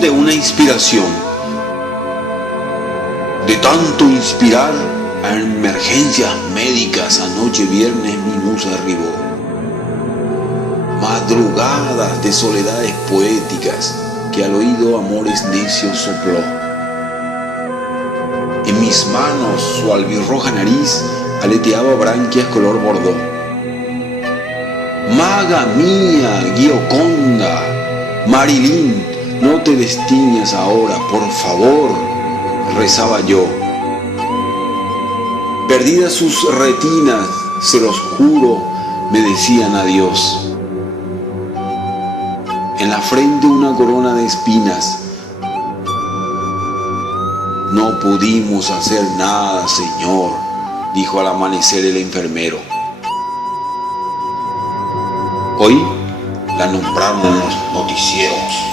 de una inspiración. De tanto inspirar a emergencias médicas, anoche viernes mi musa arribó. Madrugadas de soledades poéticas que al oído amores necios sopló. En mis manos su albirroja nariz aleteaba branquias color bordó. Maga mía, Gioconda, Marilyn, no te destiñas ahora, por favor, rezaba yo. Perdidas sus retinas, se los juro, me decían adiós. En la frente una corona de espinas. No pudimos hacer nada, señor, dijo al amanecer el enfermero. Hoy la nombraron en los noticieros.